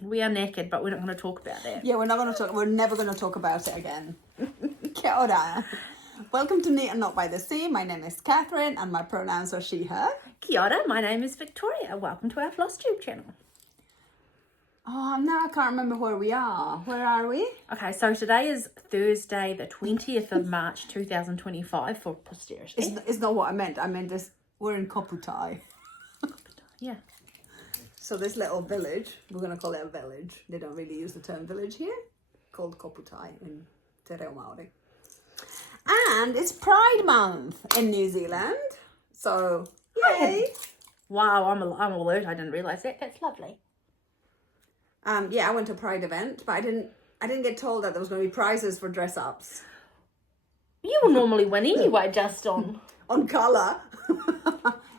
We are naked, but we're not going to talk about that. Yeah, we're never going to talk about it again. Kia ora. Welcome to Neat and Not by the Sea. My name is Catherine and my pronouns are she, her. Kia ora, my name is Victoria. Welcome to our Flosstube channel. Oh, now I can't remember where we are. Where are we? Okay, so today is Thursday, the 20th of March, 2025 for posterity. It's not what I meant. I meant this. We're in Koputai. Yeah. So this little village, we're going to call it a village. They don't really use the term village here. Called Koputai in Te Reo Māori. And it's Pride Month in New Zealand. So, yay. Wow, I'm alert. I didn't realise that. That's lovely. Yeah, I went to a Pride event, but I didn't get told that there was going to be prizes for dress-ups. You will normally win anyway, just on... On colour.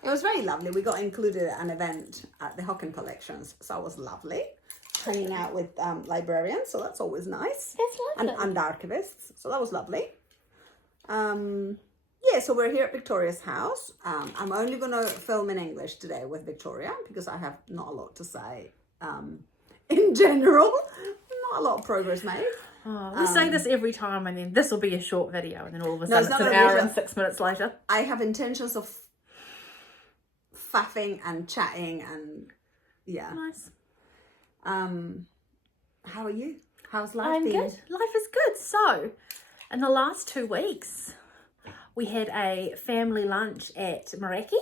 It was very lovely. We got included at an event at the Hocken Collections, so it was lovely. Hanging out with librarians, so that's always nice. That's lovely. And archivists, so that was lovely. Yeah, so we're here at Victoria's house. I'm only going to film in English today with Victoria because I have not a lot to say in general. Not a lot of progress made. Oh, we say this every time and then this will be a short video and then all of a sudden it's an hour and 6 minutes later. I have intentions of faffing and chatting and yeah. Nice. How are you? How's life I'm been? good. Life is good. So, in the last 2 weeks, we had a family lunch at Maraki,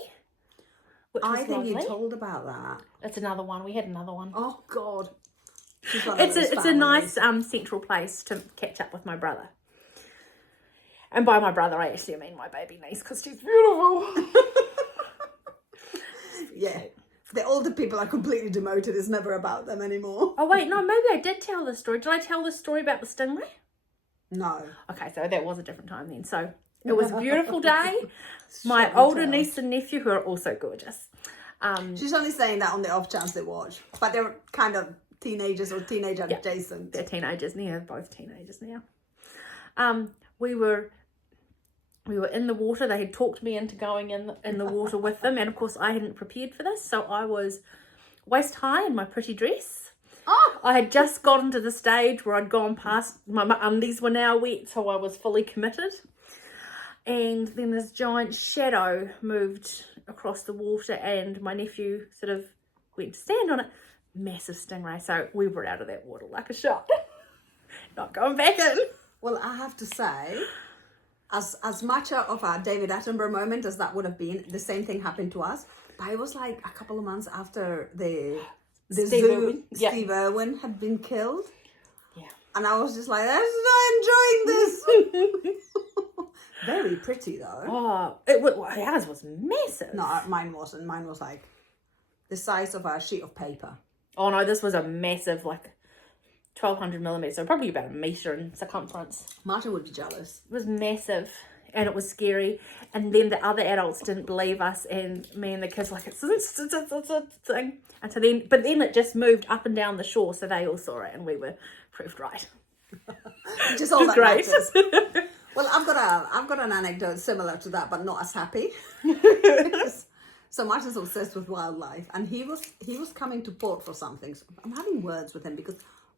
which was I think lovely. you told about that. It's another one. We had another one. Oh God. It's a nice central place to catch up with my brother. And by my brother, I actually mean my baby niece because she's beautiful. Yeah. The older people are completely demoted. It's never about them anymore. Oh, wait, no, maybe I did tell this story. Did I tell this story about the stingray? No. Okay, so that was a different time then. So it was a beautiful day. My older niece and nephew, who are also gorgeous. She's only saying that on the off chance they watch. But they're kind of teenagers or teenager adjacent. They're teenagers now, both teenagers now. We were in the water. They had talked me into going in the water with them, and of course I hadn't prepared for this, so I was waist high in my pretty dress. Oh. I had just gotten to the stage where I'd gone past, my undies were now wet, so I was fully committed. And then this giant shadow moved across the water and my nephew sort of went to stand on it. Massive stingray, so we were out of that water like a shot. Not going back in. Well, I have to say, as much of a David Attenborough moment as that would have been, the same thing happened to us. But it was like a couple of months after Steve Irwin had been killed. Yeah. And I was just like, I'm not enjoying this. Very pretty though. Oh, ours was massive. No, mine wasn't. Mine was like the size of a sheet of paper. Oh no, this was a massive, like 1200 millimeters, so probably about a metre in circumference. Martin would be jealous. It was massive and it was scary. And then the other adults didn't believe us, and me and the kids were like, it's a thing. And so but then it just moved up and down the shore, so they all saw it and we were proved right. Just all that great. matters. Well, I've got an anecdote similar to that, but not as happy. So Martin's obsessed with wildlife, and he was coming to port for something. So I'm having words with him because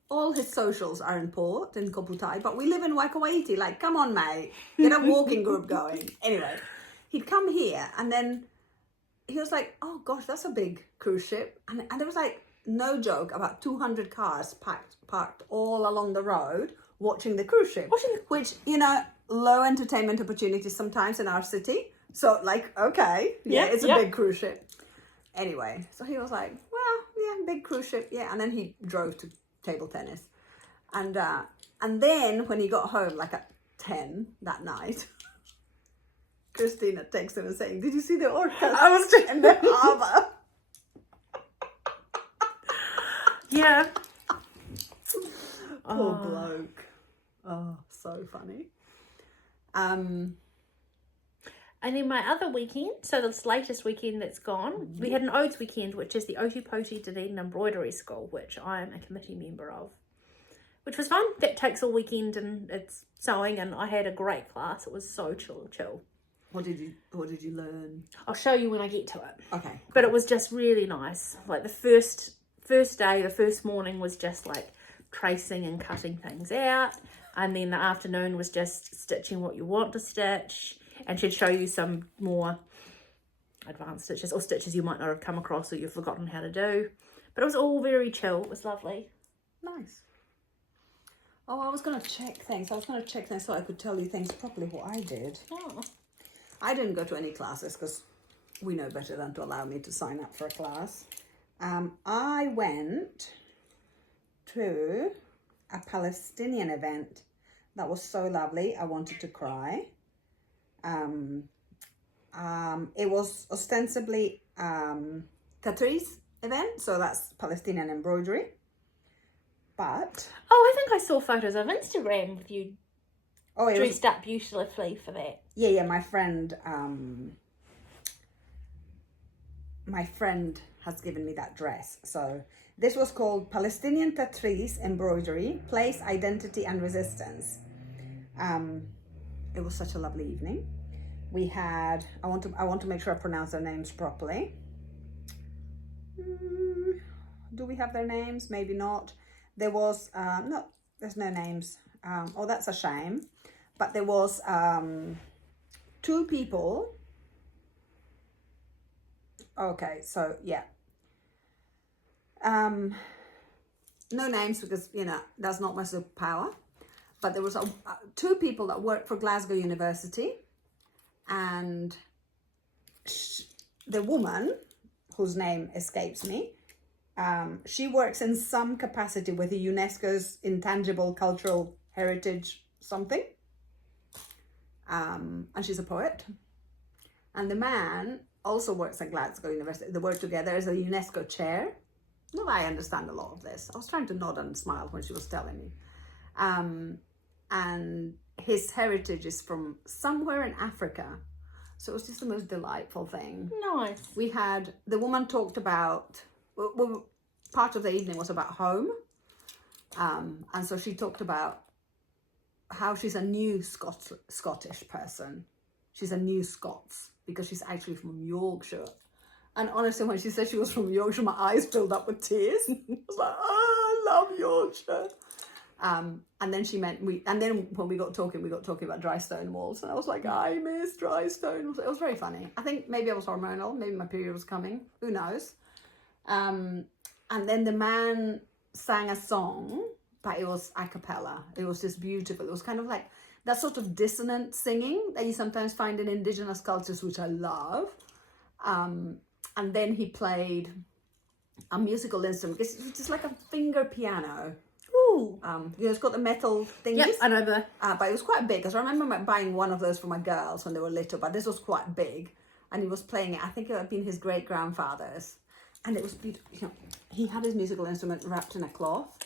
all his socials are in port in Koputai, but we live in Waikawaiti. Like, come on, mate, get a walking group going. Anyway, he'd come here, and then he was like, "Oh gosh, that's a big cruise ship," and there was like, no joke, about 200 cars parked all along the road watching the cruise ship, which, you know, low entertainment opportunities sometimes in our city. So like, okay, it's a big cruise ship. Anyway, so he was like, well, yeah, big cruise ship, yeah. And then he drove to table tennis. And then when he got home, like at 10 that night, Christina texted him and saying, did you see the orcas? I was in the harbour. Yeah. Poor bloke. Oh, so funny. And then my other weekend, so this latest weekend that's gone, we had an Odes weekend, which is the Otipoti Dunedin Embroidery School, which I am a committee member of, which was fun. That takes all weekend and it's sewing, and I had a great class. It was so chill. What did you learn? I'll show you when I get to it. Okay. But it was just really nice. Like the first first day, the first morning was just like tracing and cutting things out, and then the afternoon was just stitching what you want to stitch, and she'd show you some more advanced stitches or stitches you might not have come across or you've forgotten how to do. But it was all very chill. It was lovely. Nice. Oh, I was going to check things. So I could tell you things properly what I did. Oh. I didn't go to any classes because we know better than to allow me to sign up for a class. I went to a Palestinian event that was so lovely. I wanted to cry. It was ostensibly Tatri's event, so that's Palestinian embroidery. But I think I saw photos of Instagram with you it dressed up beautifully for that. Yeah, my friend has given me that dress. So this was called Palestinian Tatri's Embroidery, Place, Identity and Resistance. It was such a lovely evening. We had, I want to make sure I pronounce their names properly. Do we have their names? Maybe not. There was, no, there's no names. Oh, that's a shame. But there was 2 people. Okay, so yeah. No names because, you know, that's not my superpower. But there was 2 people that worked for Glasgow University. And the woman, whose name escapes me, she works in some capacity with the UNESCO's Intangible Cultural Heritage something. And she's a poet. And the man also works at Glasgow University. They work together as a UNESCO chair. Not that I understand a lot of this. I was trying to nod and smile when she was telling me. And his heritage is from somewhere in Africa. So it was just the most delightful thing. Nice. We had, the woman talked about, well, part of the evening was about home. And so she talked about how she's a new Scottish person. She's a new Scots because she's actually from Yorkshire. And honestly, when she said she was from Yorkshire, my eyes filled up with tears. I was like, oh, I love Yorkshire. And then when we got talking about dry stone walls. And I was like, I miss dry stone walls. It was very funny. I think maybe I was hormonal. Maybe my period was coming. Who knows? And then the man sang a song, but it was a cappella. It was just beautiful. It was kind of like that sort of dissonant singing that you sometimes find in indigenous cultures, which I love. And then he played a musical instrument. It's just like a finger piano. Ooh. You know, it's got the metal thingies. Yep, I know the... But it was quite big, because I remember buying one of those for my girls when they were little, but this was quite big. And he was playing it. I think it had been his great-grandfather's. And it was beautiful. You know, he had his musical instrument wrapped in a cloth.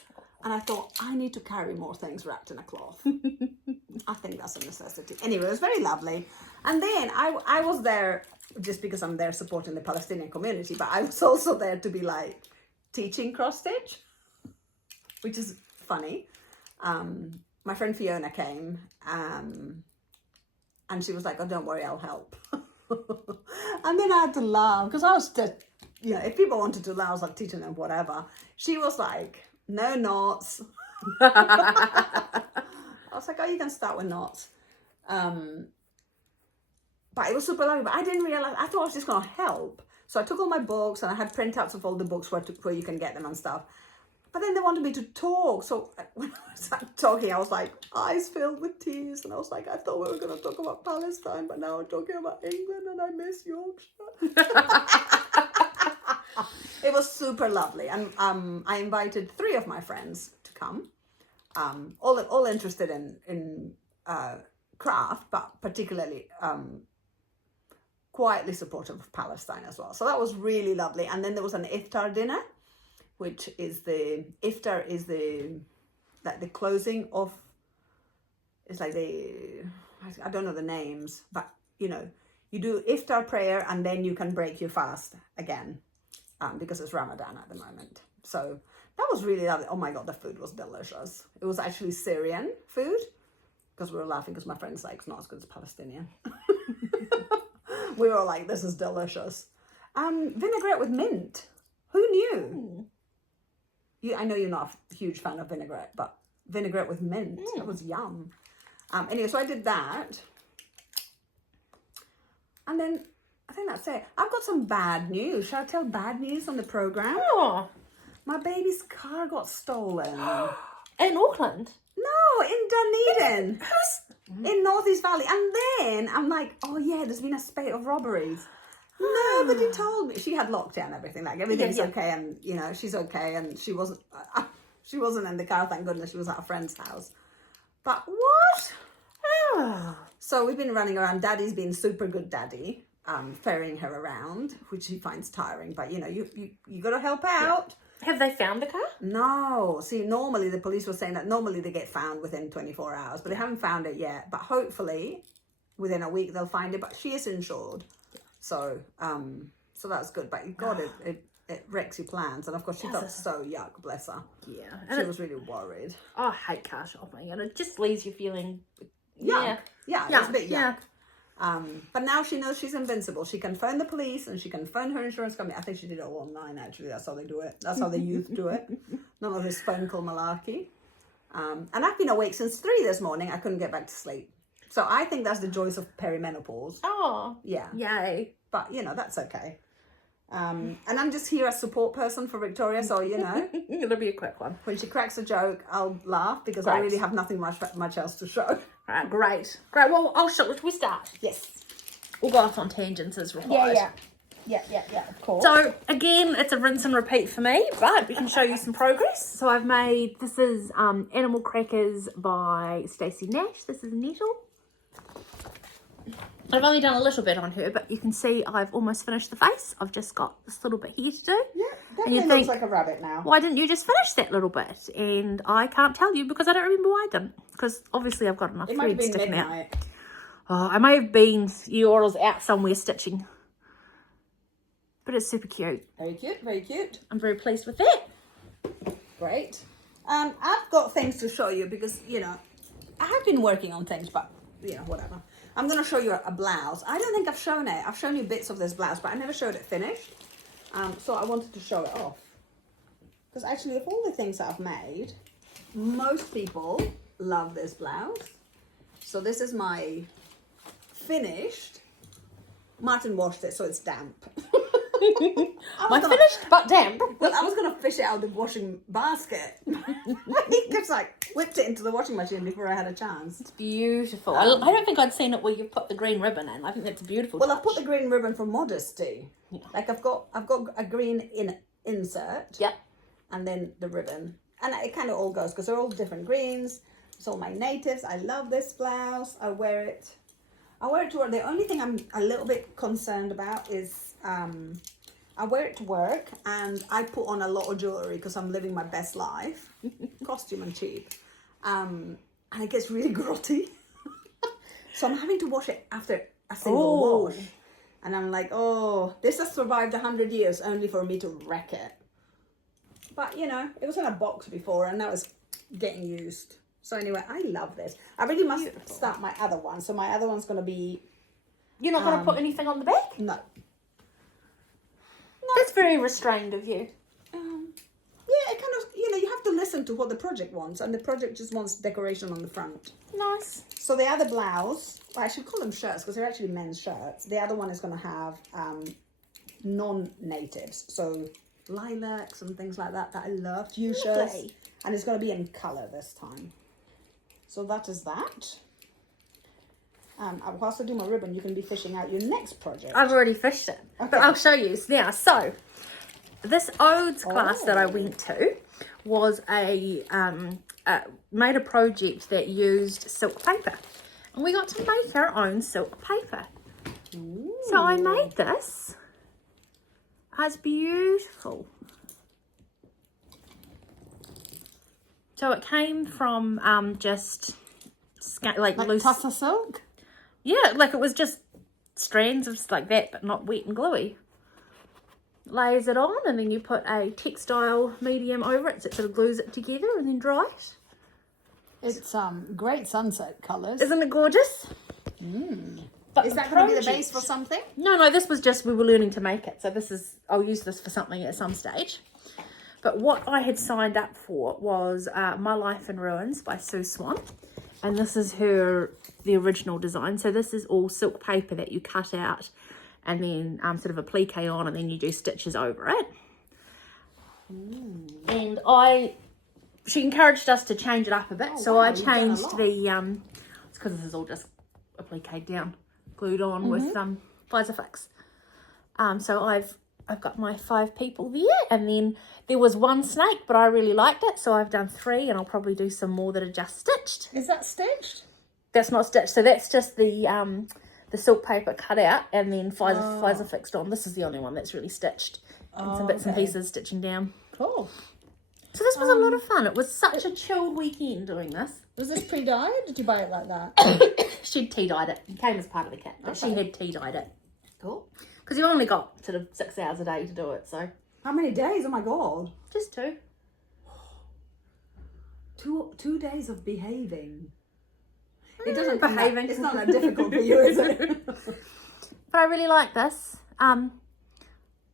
And I thought, I need to carry more things wrapped in a cloth. I think that's a necessity. Anyway, it was very lovely. And then I was there just because I'm there supporting the Palestinian community, but I was also there to be like teaching cross stitch, which is funny. My friend Fiona came and she was like, oh, don't worry, I'll help. And then I had to laugh because I was just, you know, if people wanted to laugh, I was like teaching them whatever. She was like, no knots. I was like, oh, you can start with knots. But it was super lovely. But I didn't realize, I thought I was just going to help. So I took all my books and I had printouts of all the books where you can get them and stuff. But then they wanted me to talk. So when I started talking, I was like, eyes filled with tears. And I was like, I thought we were going to talk about Palestine, but now we're talking about England and I miss Yorkshire. It was super lovely. And I invited 3 of my friends to come. All interested in craft, but particularly quietly supportive of Palestine as well. So that was really lovely. And then there was an iftar dinner, which is the closing of, it's like I don't know the names, but you know, you do iftar prayer and then you can break your fast again, because it's Ramadan at the moment. So that was really lovely. Oh my God, the food was delicious. It was actually Syrian food, because we were laughing because my friend's like, it's not as good as Palestinian. We were like, this is delicious. Vinaigrette with mint. Who knew? I know you're not a huge fan of vinaigrette, but vinaigrette with mint, that was yum. Anyway, so I did that. And then I think that's it. I've got some bad news. Shall I tell bad news on the program? Oh, My baby's car got stolen. in Auckland. No, in Dunedin. In Northeast Valley. And then I'm like, oh yeah, there's been a spate of robberies. Nobody told me. She had locked it and everything. Like everything's okay, and you know she's okay, and she wasn't in the car. Thank goodness, she was at a friend's house. But what? So we've been running around. Daddy's been super good, daddy, ferrying her around, which he finds tiring. But you know, you got to help out. Have they found the car? No. See, normally the police were saying that normally they get found within 24 hours, but they haven't found it yet. But hopefully, within a week they'll find it. But she is insured, so so that's good. But God, it wrecks your plans, and of course she felt so yuck. Bless her. Yeah, she was really worried. I hate car shopping, and it just leaves you feeling. Yeah, it's a bit yuck. Yeah. But now she knows she's invincible. She can phone the police and she can phone her insurance company. I think she did it all online, actually. That's how they do it. That's how the youth do it. None of this phone call malarkey. And I've been awake since 3 this morning. I couldn't get back to sleep. So I think that's the joys of perimenopause. Oh. Yeah. Yay. But, you know, that's okay. And I'm just here as support person for Victoria. So, you know. It'll be a quick one. When she cracks a joke, I'll laugh because I really have nothing much else to show. Right, great. Well, I'll show it. We start. Yes. We'll go off on tangents as required. Yeah, of course. So, again, it's a rinse and repeat for me, but we can show you some progress. So I've made, this is Animal Crackers by Stacey Nash. This is Nettle. I've only done a little bit on her, but you can see I've almost finished the face. I've just got this little bit here to do. Yeah, definitely looks like a rabbit now. Why didn't you just finish that little bit? And I can't tell you because I don't remember why I didn't. Because obviously I've got enough thread sticking out. Oh, I may have been, you or I was out somewhere stitching. But it's super cute. Very cute, very cute. I'm very pleased with that. Great. I've got things to show you because, you know, I have been working on things, but, you know, whatever. I'm going to show you a blouse. I don't think I've shown it. I've shown you bits of this blouse, but I never showed it finished. So I wanted to show it off. Because actually, of all the things that I've made, most people love this blouse. So this is my finished. Martin washed it, so it's damp. Finished but damp. Well, I was going to fish it out of the washing basket. He just like whipped it into the washing machine before I had a chance. It's beautiful. I don't think I'd seen it where you put the green ribbon in. I think that's a beautiful Well, touch. I put the green ribbon for modesty. Yeah. Like I've got a green insert. Yeah. And then the ribbon. And it kind of all goes because they're all different greens. It's all my natives. I love this blouse. I wear it to work. The only thing I'm a little bit concerned about is I wear it to work and I put on a lot of jewellery because I'm living my best life. Costume and cheap. And it gets really grotty. So I'm having to wash it after a single wash. And I'm like, oh, this has survived 100 years only for me to wreck it. But, you know, it was in a box before and now it's getting used. So anyway, I love this. I really must start my other one. So my other one's going to be... You're not going to put anything on the back? No. That's very restrained of you. Yeah, it kind of, you know, you have to listen to what the project wants. And the project just wants decoration on the front. Nice. So the other blouse, I should call them shirts because they're actually men's shirts. The other one is going to have non-natives. So lilacs and things like that I love. Fuchsias. And it's going to be in colour this time. So that is that. Whilst I do my ribbon, you can be fishing out your next project. I've already fished it. Okay. But I'll show you now. So this Odes class that I went to was made a project that used silk paper. And we got to make our own silk paper. Ooh. So I made this. It's beautiful. So it came from just like loose Tassa silk? Yeah, like it was just strands of like that, but not wet and gluey. Layers it on, and then you put a textile medium over it, so it sort of glues it together, and then dry it. It's great sunset colours. Isn't it gorgeous? But is that going to be the base for something? No, this was just, we were learning to make it. So I'll use this for something at some stage. But what I had signed up for was My Life in Ruins by Sue Swan. And this is the original design. So this is all silk paper that you cut out and then sort of applique on, and then you do stitches over it. And she encouraged us to change it up a bit. So I changed it's because this is all just appliqued down, glued on with Visifix. So I've got my 5 people there, and then there was 1 snake, but I really liked it, so I've done 3, and I'll probably do some more that are just stitched. Is that stitched? That's not stitched, so that's just the silk paper cut out and then Visifixed on. This is the only one that's really stitched, and some bits and pieces stitching down. Cool. So this was a lot of fun. It was such a chilled weekend doing this. Was this pre-dyed? Did you buy it like that? She'd tea-dyed it. It came as part of the kit, but she had tea-dyed it. Cool. Because you only got sort of 6 hours a day to do it, so. How many days? Oh my God. Just 2. 2 days of behaving. It Mm, doesn't behaving. It's not that difficult for you, is it? But I really like this.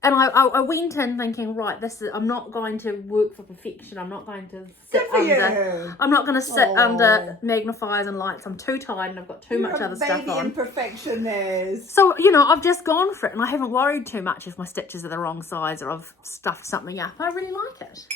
And I went in thinking, right, I'm not going to work for perfection. I'm not going to sit under. I'm not going to sit under magnifiers and lights. I'm too tired and I've got too much other stuff Baby on. imperfectionist. So, you know, I've just gone for it, and I haven't worried too much if my stitches are the wrong size or I've stuffed something up. I really like it.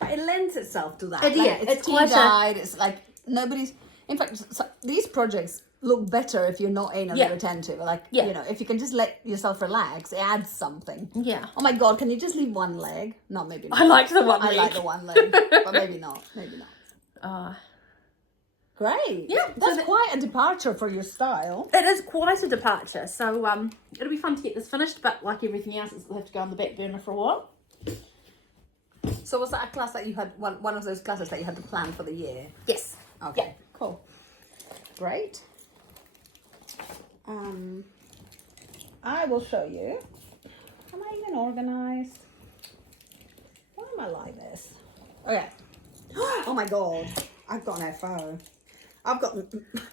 But it lends itself to that. It's tea dyed. It's like nobody's. In fact, these projects look better if you're not anally retentive. Like, you know, if you can just let yourself relax, it adds something. Yeah. Oh my God, can you just leave one leg? No, maybe not. I like the one leg. I like the one leg, but maybe not. Maybe not. Great. Yeah. That's quite a departure for your style. It is quite a departure. So it'll be fun to get this finished, but like everything else, it'll have to go on the back burner for a while. So was that a class that you had, one of those classes that you had to plan for the year? Yes. Okay. Yeah. Cool. Great. I will show you. Am I even organized? Why am I like this? Okay. Oh my God. I've got an FO. I've got...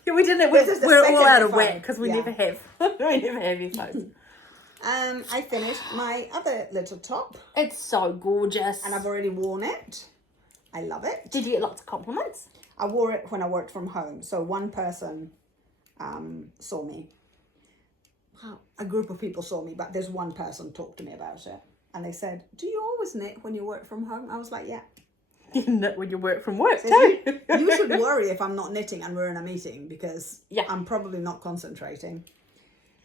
Yeah, we didn't. This is the We're all second out of FO. whack because we Yeah. never have. We never have earphones. I finished my other little top It's so gorgeous. and I've already worn it. I love it. Did you get lots of compliments? I wore it when I worked from home. So one person saw me. Well, a group of people saw me, but there's one person talked to me about it. And they said, do you always knit when you work from home? I was like, yeah. You knit when you work from work So too. you should worry if I'm not knitting and we're in a meeting because Yeah. I'm probably not concentrating.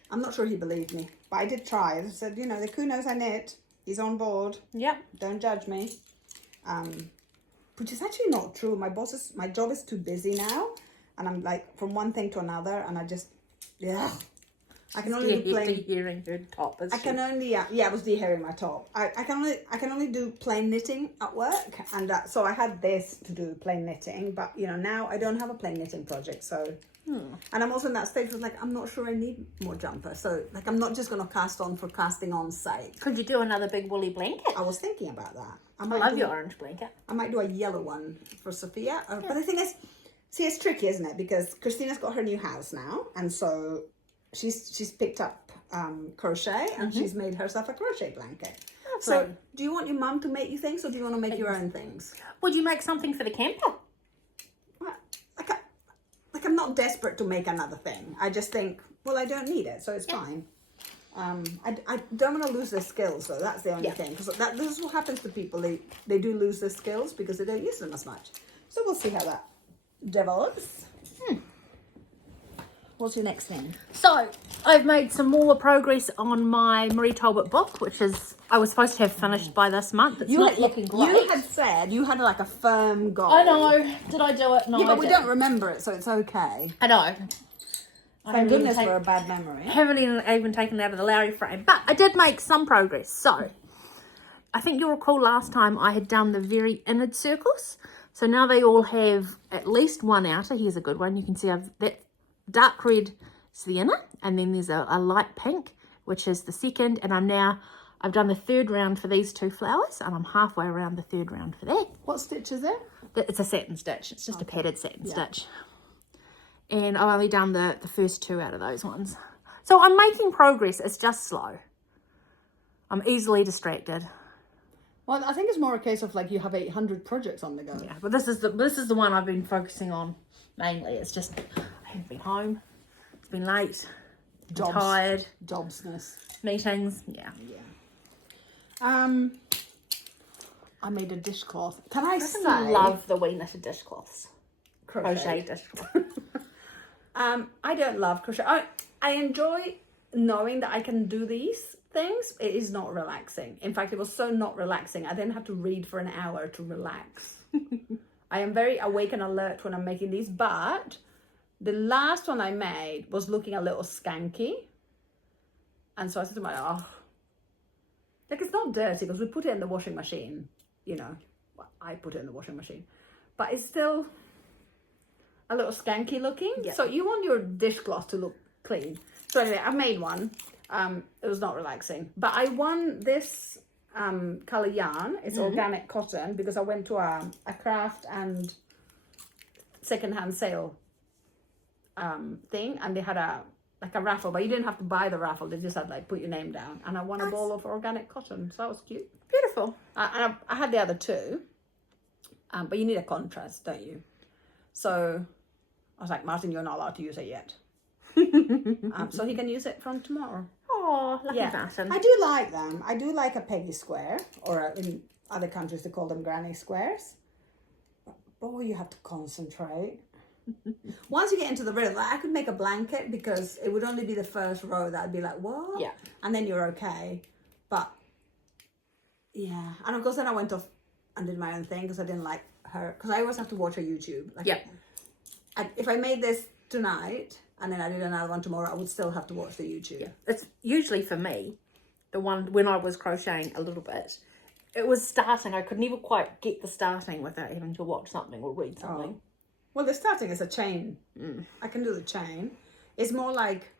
I'm not sure he believed me, but I did try. I said, you know, the Koo knows I knit. He's on board. Yep. Don't judge me. Which is actually not true. My job is too busy now. And I'm like from one thing to another. And I just, I can only do plain. Hearing her top. I can only, I was dehairing my top. I can only do plain knitting at work. And so I had this to do plain knitting. But, you know, now I don't have a plain knitting project. So, and I'm also in that stage where like, I'm not sure I need more jumpers. So like, I'm not just going to cast on for casting on sake. Could you do another big woolly blanket? I was thinking about that. I love your orange blanket. I might do a yellow one for Sophia. But the thing is, see, it's tricky, isn't it? Because Christina's got her new house now. And so she's picked up crochet and she's made herself a crochet blanket. So do you want your mum to make you things or do you want to make your own things? Would you make something for the camper? Like I'm not desperate to make another thing. I just think, well, I don't need it, so it's fine. I don't want to lose their skills, though. That's the only thing. Because this is what happens to people. They do lose their skills because they don't use them as much. So we'll see how that develops. What's your next thing? So, I've made some more progress on my Marie Talbot book, which I was supposed to have finished by this month. It's not looking great. You had said you had like a firm goal. I know. Did I do it? No, Yeah, but I we didn't. don't remember it, so it's okay. I know. Thank goodness for a bad memory. Haven't even taken it out of the Lowry frame, but I did make some progress. So, I think you'll recall last time I had done the very innard circles. So now they all have at least one outer. Here's a good one. You can see that dark red is the inner, and then there's a light pink, which is the second. And I've done the third round for these 2 flowers, and I'm halfway around the third round for that. What stitch is it? It's a satin stitch. It's just a padded satin stitch. And I've only done the first 2 out of those ones. So I'm making progress. It's just slow. I'm easily distracted. Well, I think it's more a case of like you have 800 projects on the go. Yeah, but this is the one I've been focusing on mainly. It's just I haven't been home. It's been late. I'm tired. Jobsness. Meetings. Yeah. Yeah. I made a dishcloth. Can I say? I love the wee knitted dishcloths. Crochet. Crochet dishcloths. I don't love crochet. I enjoy knowing that I can do these things. It is not relaxing. In fact, it was so not relaxing. I then have to read for an hour to relax. I am very awake and alert when I'm making these, but the last one I made was looking a little skanky. And so I said to myself, oh, like it's not dirty because we put it in the washing machine, you know. Well, I put it in the washing machine, but it's still a little skanky looking. Yeah. So you want your dishcloth to look clean. So anyway, I made one. It was not relaxing, but I won this color yarn. It's organic cotton because I went to a craft and secondhand sale thing, and they had a raffle, but you didn't have to buy the raffle. They just had like put your name down, and I won a ball of organic cotton. So that was cute. Beautiful. And I had the other two, but you need a contrast, don't you? So I was like, Martin, you're not allowed to use it yet. So he can use it from tomorrow. Oh, lucky Martin. I do like them. I do like a Peggy square, or in other countries they call them granny squares. But boy, you have to concentrate. Once you get into the rhythm, like, I could make a blanket because it would only be the first row that I'd be like, what? Yeah. And then you're okay. But yeah. And of course then I went off and did my own thing because I didn't like her. Because I always have to watch her YouTube. Like, Yeah. if I made this tonight and then I did another one tomorrow, I would still have to watch the YouTube. Yeah. It's usually for me, the one when I was crocheting a little bit, it was starting. I could never quite get the starting without having to watch something or read something. Well, the starting is a chain. I can do the chain. It's more like,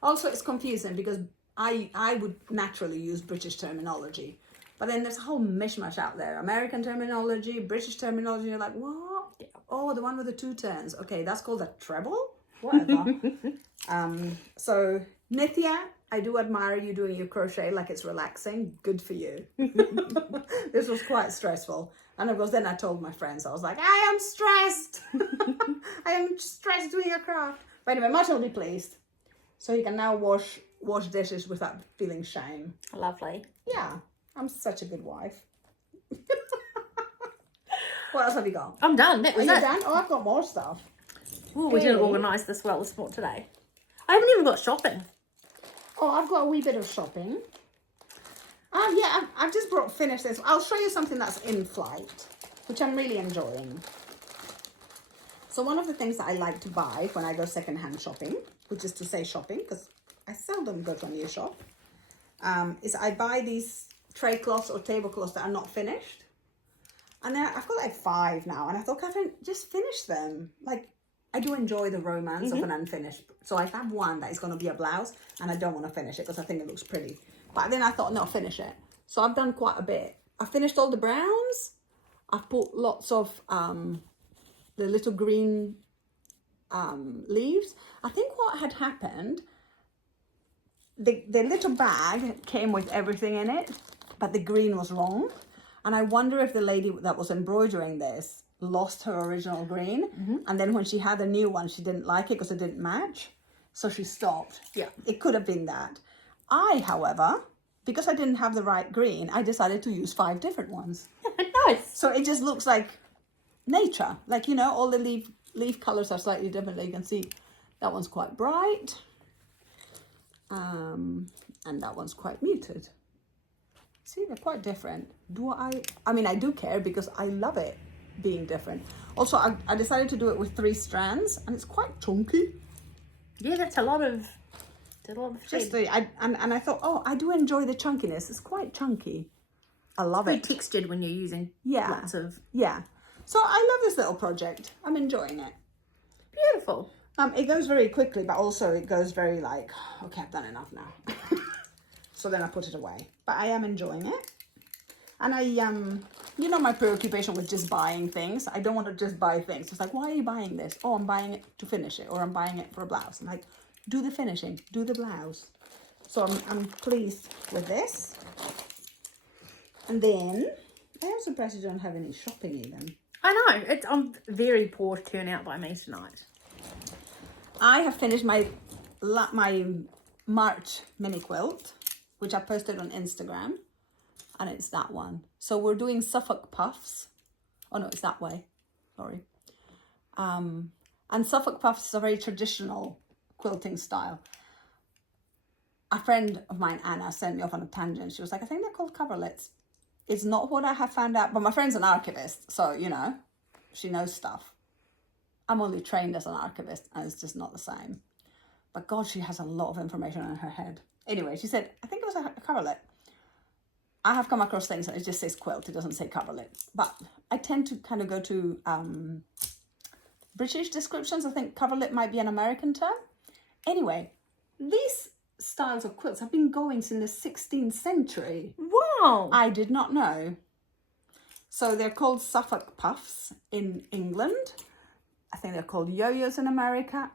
also it's confusing because I would naturally use British terminology. But then there's a whole mishmash out there. American terminology, British terminology. You're like, what? Yeah. Oh, the one with the two turns. Okay, that's called a treble? Whatever. So, Nithya, I do admire you doing your crochet like it's relaxing. Good for you. This was quite stressful. And of course, then I told my friends, I was like, I am stressed. I am stressed doing a craft. But anyway, Martin will be pleased. So he can now wash dishes without feeling shame. Lovely. Yeah, I'm such a good wife. What else have you got? I'm done. That Are was you it. done? Oh, I've got more stuff. Oh, we didn't Really? organise this well this morning today. I haven't even got shopping. Oh, I've got a wee bit of shopping. Yeah, I've just finished this. I'll show you something that's in flight, which I'm really enjoying. So one of the things that I like to buy when I go secondhand shopping, which is to say shopping, because I seldom go to a new shop, is I buy these tray cloths or tablecloths that are not finished. And then I've got like 5 now, and I thought, Catherine, just finish them. Like, I do enjoy the romance of an unfinished. So I have one that is going to be a blouse, and I don't want to finish it because I think it looks pretty. But then I thought, no, finish it. So I've done quite a bit. I've finished all the browns. I've put lots of the little green leaves. I think what had happened, the little bag came with everything in it, but the green was wrong. And I wonder if the lady that was embroidering this lost her original green. And then when she had a new one, she didn't like it because it didn't match. So she stopped. Yeah. It could have been that. I, however, because I didn't have the right green, I decided to use 5 different ones. Nice. So it just looks like nature. Like, you know, all the leaf colors are slightly different. You can see that one's quite bright. And that one's quite muted. See, they're quite different. I mean, I do care because I love it being different. Also, I decided to do it with 3 strands, and it's quite chunky. Yeah, that's a lot of Just thread. and I thought, oh, I do enjoy the chunkiness. It's quite chunky. I love Very it. textured when you're using lots of... Yeah. So I love this little project. I'm enjoying it. Beautiful. It goes very quickly, but also it goes very like, okay, I've done enough now. So then I put it away. But I am enjoying it. And I, you know, my preoccupation with just buying things. I don't want to just buy things. It's like, why are you buying this? Oh, I'm buying it to finish it, or I'm buying it for a blouse. I'm like, do the finishing, do the blouse. So I'm pleased with this. And then, I am surprised you don't have any shopping even. I know. I'm very poor turnout by me tonight. I have finished my March mini quilt, which I posted on Instagram. And it's that one. So we're doing Suffolk puffs. Oh no, it's that way. Sorry. And Suffolk puffs is a very traditional quilting style. A friend of mine, Anna, sent me off on a tangent. She was like, I think they're called coverlets. It's not what I have found out, but my friend's an archivist, so, you know, she knows stuff. I'm only trained as an archivist, and it's just not the same. But God, she has a lot of information in her head. Anyway, she said, I think it was a coverlet. I have come across things that it just says quilt, it doesn't say coverlet. But I tend to kind of go to British descriptions. I think coverlet might be an American term. Anyway, these styles of quilts have been going since the 16th century. Wow. I did not know. So they're called Suffolk puffs in England. I think they're called yo-yos in America.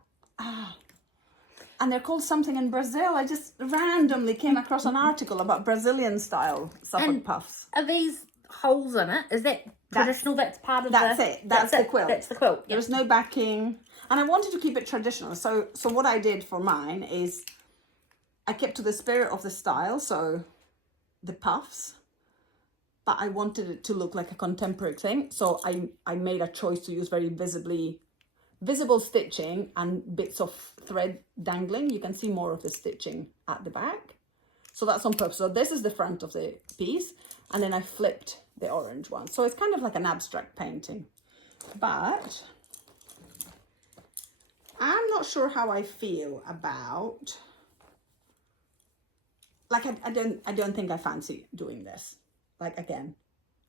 And they're called something in Brazil. I just randomly came across an article about Brazilian style Suffolk puffs. Are these holes in it? Is that traditional? That's part of That's it. That's the quilt. That's the quilt. Yep. There's no backing. And I wanted to keep it traditional. So what I did for mine is I kept to the spirit of the style. So the puffs. But I wanted it to look like a contemporary thing. So I made a choice to use very visible stitching and bits of thread dangling. You can see more of the stitching at the back. So that's on purpose. So this is the front of the piece. And then I flipped the orange one. So it's kind of like an abstract painting. But I'm not sure how I feel about, like, I don't think I fancy doing this. Like, again.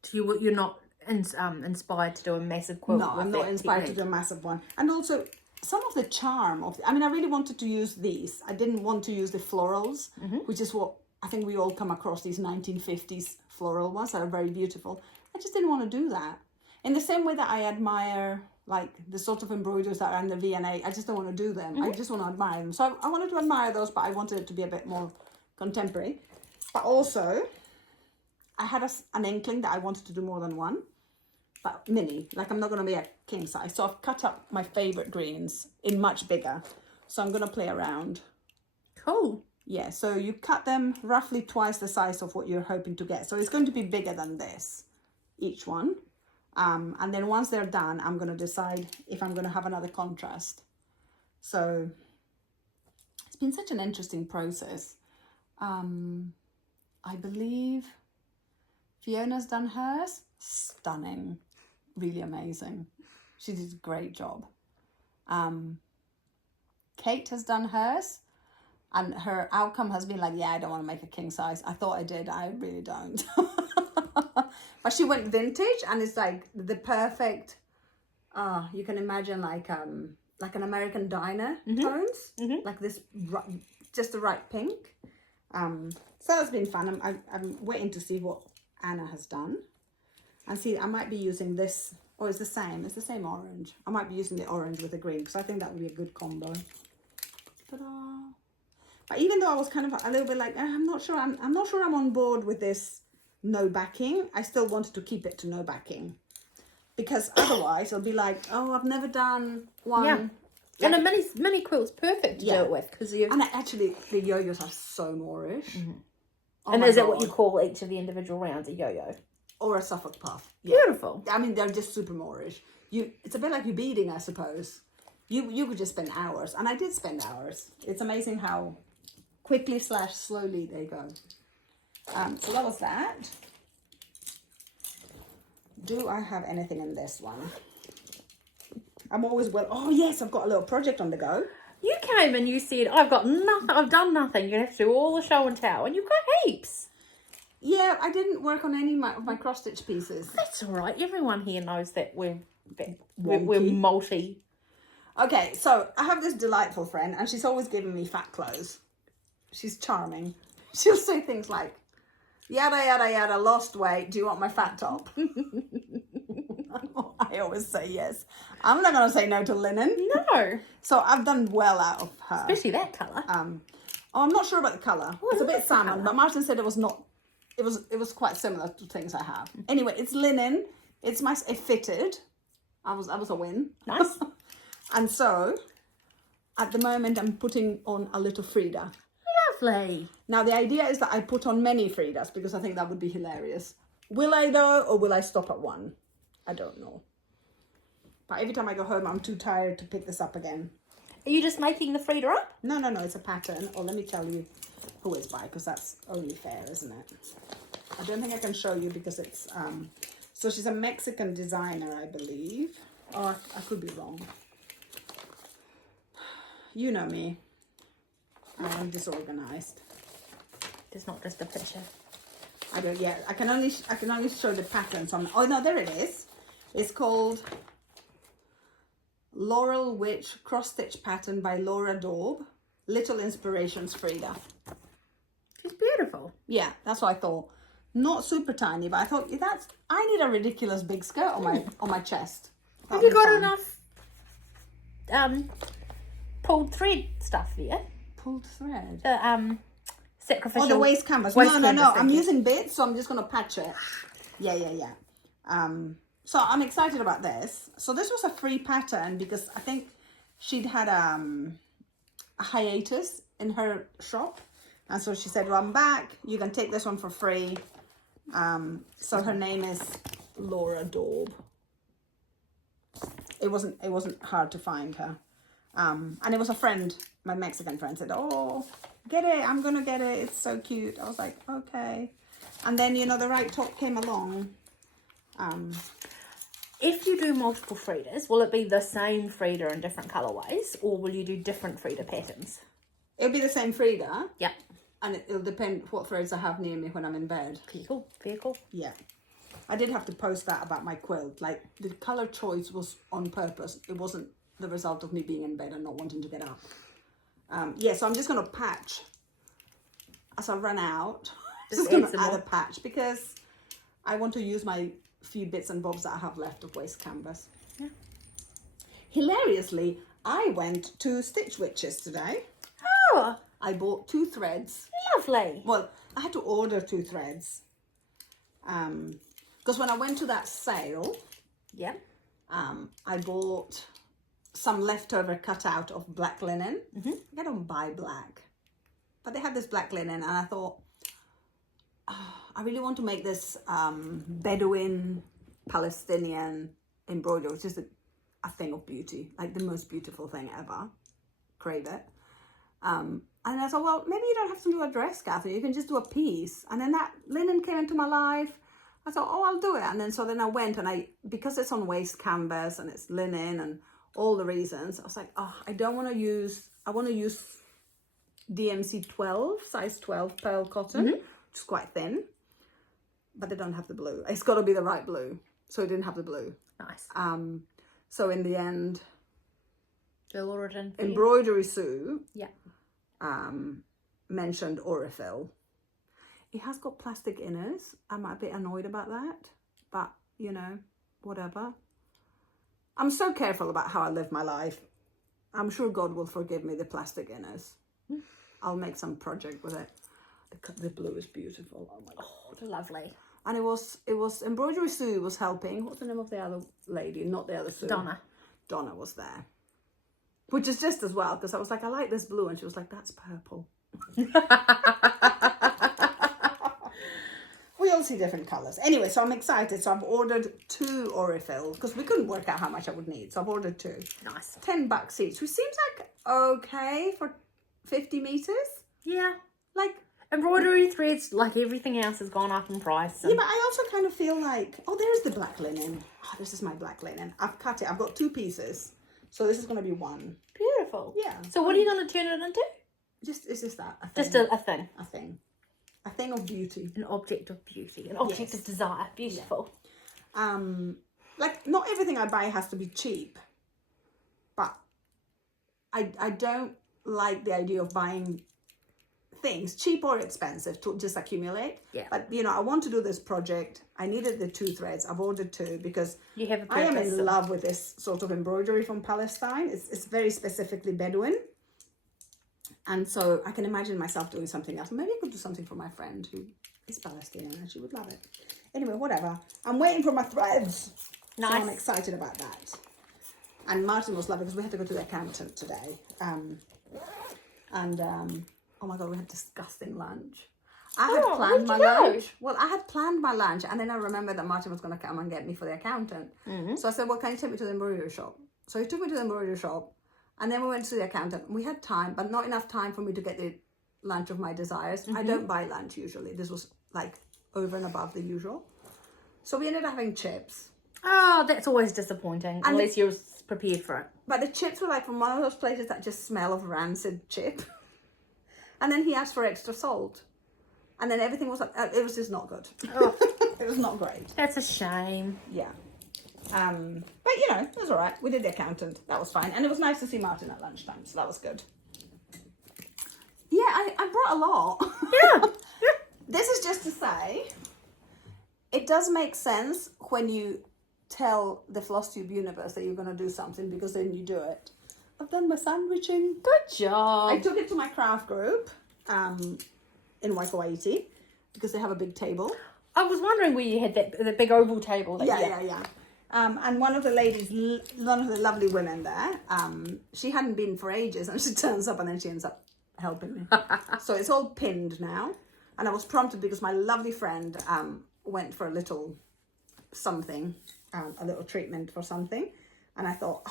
So you're not inspired to do a massive quilt? No, I'm not inspired to do a massive one. And also, some of the charm of, I really wanted to use these. I didn't want to use the florals, which is what I think we all come across, these 1950s floral ones that are very beautiful. I just didn't want to do that. In the same way that I admire, like, the sort of embroideries that are in the V&A, I just don't want to do them. I just want to admire them. So I wanted to admire those, but I wanted it to be a bit more contemporary. But also, I had an inkling that I wanted to do more than one. But mini, like, I'm not going to be a king size. So I've cut up my favorite greens in much bigger. So I'm going to play around. Cool. Yeah, so you cut them roughly twice the size of what you're hoping to get. So it's going to be bigger than this, each one. And then once they're done, I'm going to decide if I'm going to have another contrast. So it's been such an interesting process. I believe Fiona's done hers. Stunning. Really amazing. She did a great job. Kate has done hers. And her outcome has been like, yeah, I don't want to make a king size. I thought I did. I really don't. But she went vintage, and it's like the perfect, you can imagine like an American diner tones. Like this, just the right pink. So that's been fun. I'm waiting to see what Anna has done. And see, I might be using this, or it's the same orange. I might be using the orange with the green, because I think that would be a good combo. Ta-da! But even though I was kind of a little bit like, I'm not sure I'm on board with this no backing, I still wanted to keep it to no backing. Because otherwise it'll be like, oh, I've never done one. Yeah. Like, and a mini quilt's perfect to do it with. And actually, the yo-yos are so Moorish. Oh, and is that what you call each of the individual rounds, a yo-yo? Or a Suffolk puff. Yeah. Beautiful. I mean, they're just super Moorish. It's a bit like you beading, I suppose. You could just spend hours. And I did spend hours. It's amazing how quickly / slowly they go. So that was that. Do I have anything in this one? I'm always oh yes, I've got a little project on the go. You came and you said, I've got nothing, I've done nothing. You're going to have to do all the show and tell. And you've got heaps. Yeah, I didn't work on any of my cross-stitch pieces. That's all right. Everyone here knows that we're multi. Okay, so I have this delightful friend, and she's always giving me fat clothes. She's charming. She'll say things like, yada, yada, yada, lost weight. Do you want my fat top? I always say yes. I'm not going to say no to linen. No. So I've done well out of her. Especially that colour. I'm not sure about the colour. It's a bit salmon, but Martin said it was not it was quite similar to things I have. Anyway, it's linen. It fitted. I was a win. Nice. And so, at the moment, I'm putting on a little Frida. Lovely. Now, the idea is that I put on many Fridas because I think that would be hilarious. Will I though, or will I stop at one? I don't know. But every time I go home, I'm too tired to pick this up again. Are you just making the Frida up? No, it's a pattern. Or let me tell you who it's by, because that's only fair, isn't it? I don't think I can show you because it's... So she's a Mexican designer, I believe. Oh, I could be wrong. You know me. I'm disorganized. It's not just a picture. I don't. Yeah, I can only show the patterns on. Oh no, there it is. It's called Laurel Witch Cross Stitch Pattern by Laura Daub. Little Inspirations Frida. It's beautiful. Yeah, that's what I thought. Not super tiny, but I thought I need a ridiculous big skirt on my chest. Have you got enough pulled thread stuff there? Pulled thread? The sacrificial. Oh, the waist canvas. Waist No. canvas, I'm thank you. using bits, so I'm just gonna patch it. Yeah. So I'm excited about this. So this was a free pattern because I think she'd had a hiatus in her shop, and so she said, "Well, I'm back. You can take this one for free." So her name is Laura Daub. It wasn't hard to find her. And it was a friend, my Mexican friend, said, "Oh, get it, I'm gonna get it, it's so cute." I was like, okay. And then, the right top came along. If you do multiple Fridas, will it be the same Frida in different colourways, or will you do different Frida patterns? It'll be the same Frida, Yep. and it'll depend what threads I have near me when I'm in bed. Very cool. Yeah. I did have to post that about my quilt. Like, the colour choice was on purpose. It wasn't the result of me being in bed and not wanting to get up. So I'm just going to patch as I run out. Just going to add a patch because I want to use my few bits and bobs that I have left of waist canvas. Yeah. Hilariously, I went to Stitch Witches today. Oh, I bought 2 threads. lovely. Well, I had to order 2 threads. Because when I went to that sale, Yeah. I bought some leftover cutout of black linen. I don't buy black, but they had this black linen, and I thought, I really want to make this Bedouin Palestinian embroidery, which is a thing of beauty, like the most beautiful thing ever. Crave it. And I thought, well, maybe you don't have to do a dress, Kathy. You can just do a piece. And then that linen came into my life. I thought, oh, I'll do it. And then I went, and because it's on waist canvas and it's linen and all the reasons, I was like, oh, I want to use DMC 12, size 12 pearl cotton, which is quite thin, but they don't have the blue. It's got to be the right blue. So it didn't have the blue. Nice. So in the end, Laura Embroidery Sue Yeah. mentioned Aurifil. It has got plastic inners. I'm a bit annoyed about that, but whatever. I'm so careful about how I live my life. I'm sure God will forgive me the plastic inners. I'll make some project with it. The blue is beautiful. Oh my God. Oh, lovely. And it was Embroidery Sue was helping. What's the name of the other lady? Not the other Sue. Donna was there. Which is just as well, because I was like, I like this blue, and she was like, that's purple. We all see different colours. Anyway, so I'm excited. So I've ordered 2 Aurifil, because we couldn't work out how much I would need. So I've ordered 2. Nice. $10 each, which seems like okay for 50 meters. Yeah. Like, Embroidery threads, like everything else, has gone up in price. yeah, but I also kind of feel like, oh, there's the black linen. Oh, this is my black linen. I've cut it. I've got 2 pieces. So this is going to be 1. Beautiful. Yeah. So what are you going to turn it into? It's just that. Just a thing. A thing. A thing of beauty. An object of beauty. An object of desire. Beautiful. Yeah. Like, not everything I buy has to be cheap. But I don't like the idea of buying things, cheap or expensive, to just accumulate. Yeah. But, I want to do this project. I needed the 2 threads. I've ordered 2 because You have a I am purpose. in love with this sort of embroidery from Palestine. It's very specifically Bedouin. And so I can imagine myself doing something else. Maybe I could do something for my friend who is Palestinian and she would love it. Anyway, whatever. I'm waiting for my threads. Nice. So I'm excited about that. And Martin was lovely because we had to go to the accountant today. Oh my God, we had disgusting lunch. I had planned my lunch. Well, I had planned my lunch, and then I remembered that Martin was going to come and get me for the accountant. So I said, well, can you take me to the embroidery shop? So he took me to the embroidery shop, and then we went to the accountant. We had time, but not enough time for me to get the lunch of my desires. I don't buy lunch usually. This was like over and above the usual. So we ended up having chips. Oh, that's always disappointing, unless you're prepared for it. But the chips were like from one of those places that just smell of rancid chip. And then he asked for extra salt. And then everything was, it was just not good. Oh. It was not great. That's a shame. Yeah. But you know, it was all right. We did the accountant. That was fine. And it was nice to see Martin at lunchtime. So that was good. Yeah, I brought a lot. Yeah. This is just to say, it does make sense when you tell the Flosstube universe that you're going to do something, because then you do it. I've done my sandwiching. Good job. I took it to my craft group in Waikouaiti because they have a big table. I was wondering where you had the big oval table. Yeah. And one of the ladies, one of the lovely women there, she hadn't been for ages, and she turns up and then she ends up helping me. So it's all pinned now. And I was prompted because my lovely friend went for a little something, a little treatment for something. And I thought,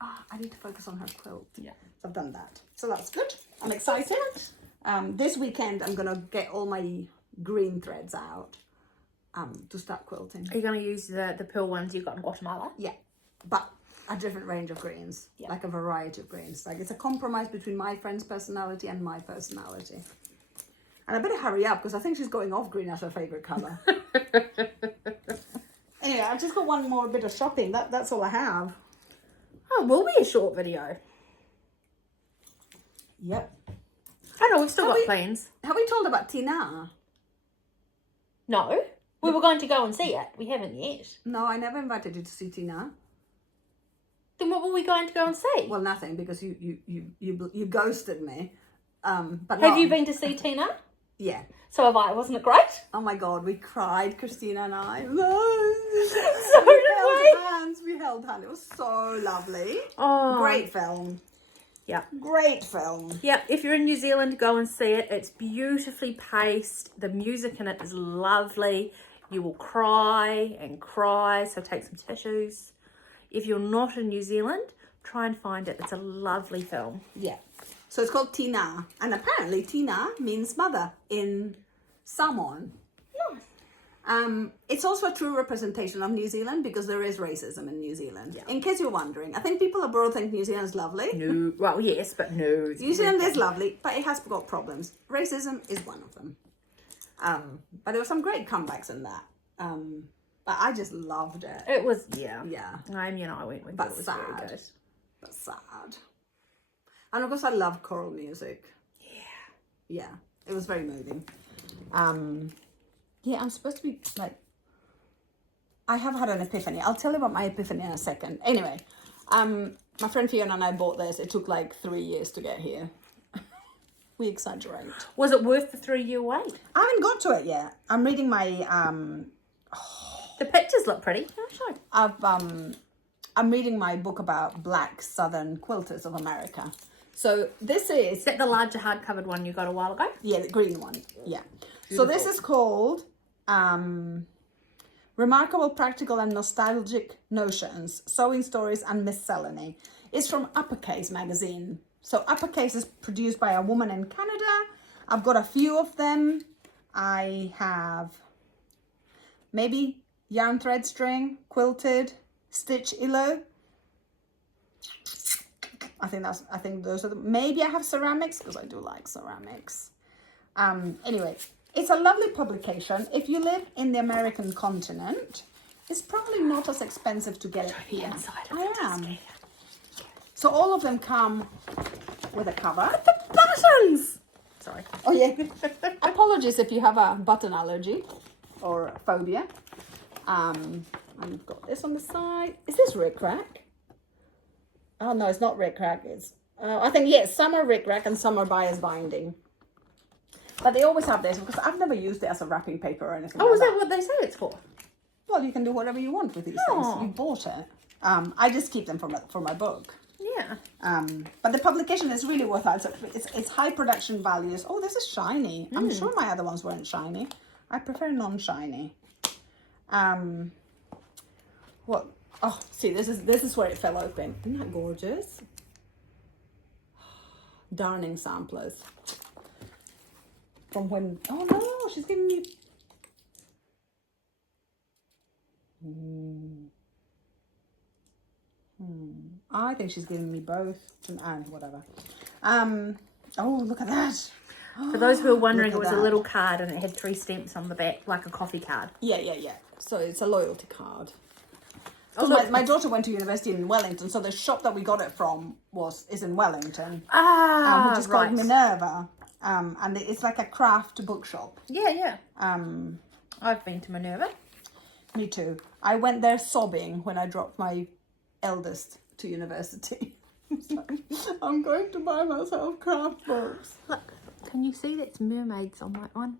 I need to focus on her quilt. Yeah. So I've done that. So that's good. I'm excited. This weekend, I'm going to get all my green threads out to start quilting. Are you going to use the pearl ones you got in Guatemala? Yeah, but a different range of greens, like a variety of greens. Like it's a compromise between my friend's personality and my personality. And I better hurry up because I think she's going off green as her favourite colour. Anyway, I've just got one more bit of shopping. That's all I have. Oh, will be a short video. Yep. I know, we've still got plans. Have we told about Tina? No. We were going to go and see it. We haven't yet. No, I never invited you to see Tina. Then what were we going to go and see? Well, nothing, because you ghosted me. But Have you been to see Tina? Yeah. So have I. Wasn't it great? Oh my God, we cried, Christina and I. So did we. Hands. We held hands. It was so lovely. Oh. Great film. Yeah. Great film. Yeah, if you're in New Zealand, go and see it. It's beautifully paced. The music in it is lovely. You will cry and cry, so take some tissues. If you're not in New Zealand, try and find it. It's a lovely film. Yeah. So it's called Tina. And apparently Tina means mother in Samoan. It's also a true representation of New Zealand because there is racism in New Zealand. Yeah. In case you're wondering, I think people abroad think New Zealand is lovely. No, well, yes, but no. New Zealand is lovely, but it has got problems. Racism is one of them. But there were some great comebacks in that. But I just loved it. It was, yeah. Yeah. Amy and I went with But it. It was sad. very good. But sad. And of course I love choral music. Yeah. It was very moving. Yeah, I'm supposed to be like, I have had an epiphany. I'll tell you about my epiphany in a second. Anyway, my friend Fiona and I bought this. It took like 3 years to get here. We exaggerate. Was it worth the 3-year wait? I haven't got to it yet. I'm reading my, The pictures look pretty. I'm reading my book about Black Southern quilters of America. So this is... Is that the larger hardcovered one you got a while ago? Yeah, the green one. Yeah. Beautiful. So this is called Remarkable Practical and Nostalgic Notions, Sewing Stories and Miscellany. It's from Uppercase magazine. So Uppercase is produced by a woman in Canada. I've got a few of them. I have maybe yarn thread string, quilted, stitch illo. I think those are the, maybe I have ceramics because I do like ceramics. Anyway, it's a lovely publication. If you live in the American continent, it's probably not as expensive to get it here. I am. So all of them come with a cover. The buttons! Sorry. Oh yeah. Apologies if you have a button allergy or phobia. And we've got this on the side. Is this rickrack? Oh no, it's not rickrack. It's I think yes, some are rickrack and some are bias binding. But they always have this because I've never used it as a wrapping paper or anything. Oh, like is that what they say it's for? Well, you can do whatever you want with these things. Oh. You bought it. I just keep them for my book. Yeah. But the publication is really worthwhile. It's high production values. Oh, this is shiny. I'm sure my other ones weren't shiny. I prefer non-shiny. What? Oh, see, this is where it fell open. Isn't that gorgeous? Darning samplers. From when? Oh no, she's giving me. I think she's giving me both. And whatever. Oh, look at that. For those who are wondering, it Look was at a that. little card and it had 3 stamps on the back, like a coffee card. Yeah. So it's a loyalty card. Oh, Because look. my daughter went to university in Wellington, so the shop that we got it from is in Wellington, Ah, which is right. called Minerva, and it's like a craft bookshop. Yeah. I've been to Minerva. Me too. I went there sobbing when I dropped my eldest to university. It's like, I'm going to buy myself craft books. Look, can you see that's mermaids on that one?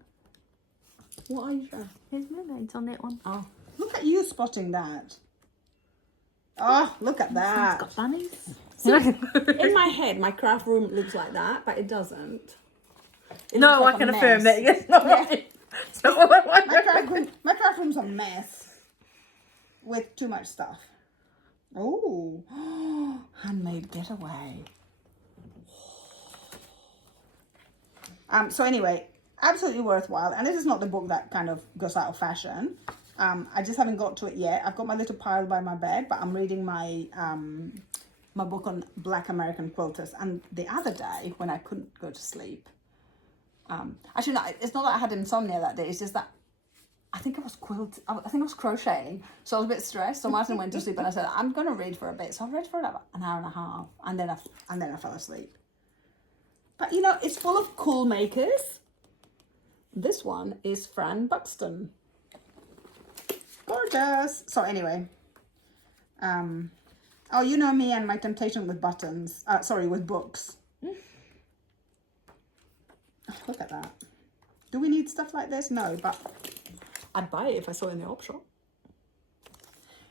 What are you sure? There's mermaids on that one. Oh, look at you spotting that. Oh, look at It's that. got bunnies. In my head, my craft room looks like that, but it doesn't. It No, looks like I can a affirm mess. that. Yes, no, it's not what I My craft room's a mess with too much stuff. Oh, handmade getaway. So anyway, absolutely worthwhile. And this is not the book that kind of goes out of fashion. I just haven't got to it yet. I've got my little pile by my bed, but I'm reading my my book on Black American quilters. And the other day, when I couldn't go to sleep, actually, no, it's not that I had insomnia that day. It's just that I think I was crocheting, so I was a bit stressed. So Martin went to sleep, and I said, "I'm going to read for a bit." So I read for about an hour and a half, and then I fell asleep. But you know, it's full of cool makers. This one is Fran Buxton. Gorgeous. So anyway, oh, you know me and my temptation with buttons. With books. Look at that. Do we need stuff like this? No, but I'd buy it if I saw it in the op shop.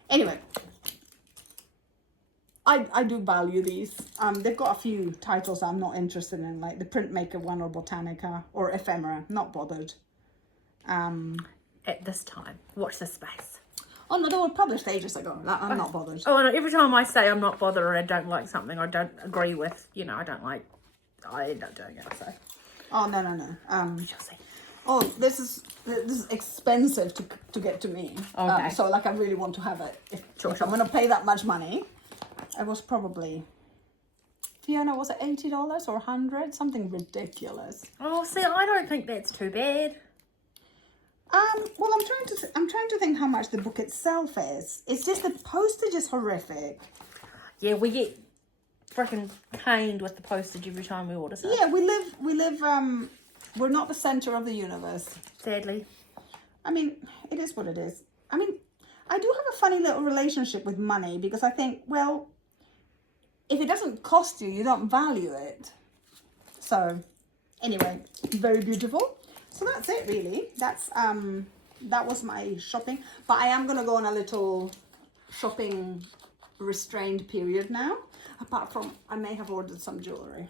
Anyway, I do value these. They've got a few titles I'm not interested in, like the Printmaker one or Botanica or Ephemera. Not bothered. At this time, watch this space. Oh no, they were published ages ago. I'm not bothered. Oh, and every time I say I'm not bothered or I don't like something I don't agree with, I end up doing it. So, Oh no. you'll see. Oh, this is expensive to get to me. Okay. So like I really want to have it. If Sure. I'm gonna pay that much money, it was probably, Fiona, was it $80 or 100? Something ridiculous. Oh, see, I don't think that's too bad. Well, I'm trying to think how much the book itself is. It's just the postage is horrific. Yeah, we get freaking caned with the postage every time we order stuff. Yeah, we live. We're not the center of the universe. Sadly. I mean, it is what it is. I mean, I do have a funny little relationship with money because I think, well, if it doesn't cost you, you don't value it. So, anyway, very beautiful. So that's it, really. That was my shopping. But I am gonna go on a little shopping restrained period now. Apart from, I may have ordered some jewelry.